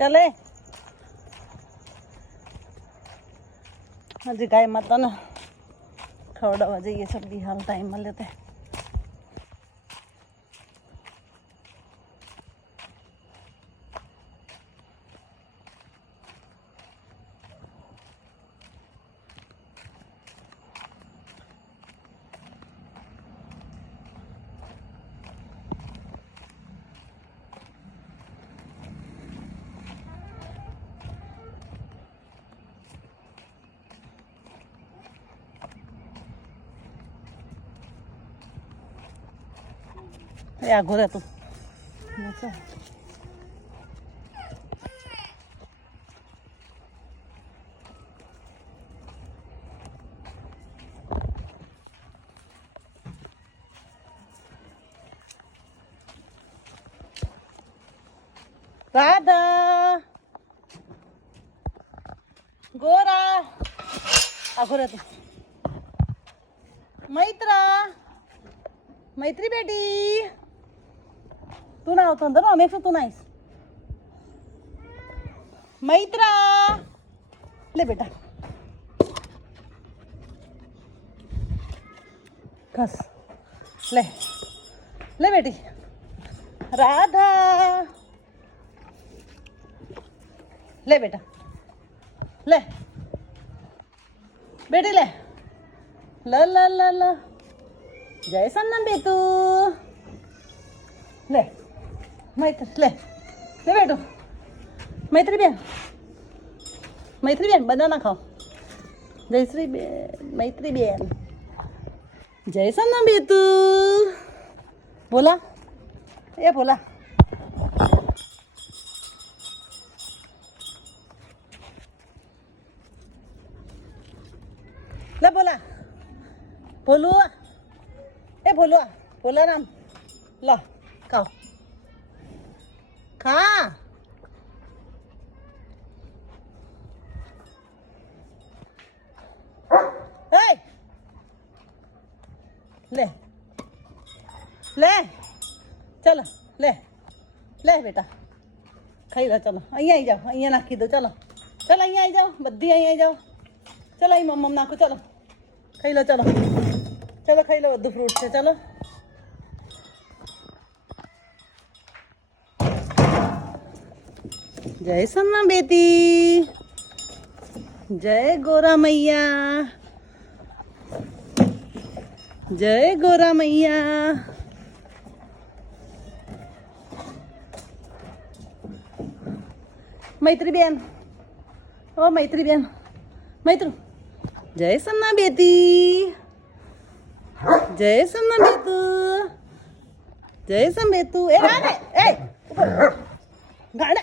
ચાલે હજી ગાય માતાને ખવડાવવા જઈએ સબ્જી હાલ ટાઈમ મળે તે Ya, gue tuh. Radha, Gora, aku tuh. Maitri બેટી તું ના આવતો અંદર અમે તું નાઈશ મૈત્રા લે બેટા ઘસ લે લે બેટી રાધા લે બેટા લે બેટી લે લ લ લ લ જય સન્નમ બેતુ લે મૈત્રી લે લે બેટું મૈત્રી બેન બનાના ખાઓ જયશ્રી બેન મૈત્રી બેન જય સન્નમ બેતુ બોલા એ બોલા લે બોલા બોલું એ બોલું બોલા નામ ला खाओ खा ले ले चलो ले ले बेटा खाई लो चलो अँ आई जाओ अँ नाखी दो चलो चलो अँ आई जाओ बदी अँ आई जाओ चलो अँ मम्म नाखो चलो खाई लो चलो चलो खाई लो बधु फ्रूट से चलो जय सन्ना बेटी जय गोरा मैया जय गोरा मैया मैत्री बेन ओ मैत्री बेन मैत्रू जय सन्ना बेटी जय सन्ना बेतू जय सन्ना बेतू ए गाड़े ए गाड़े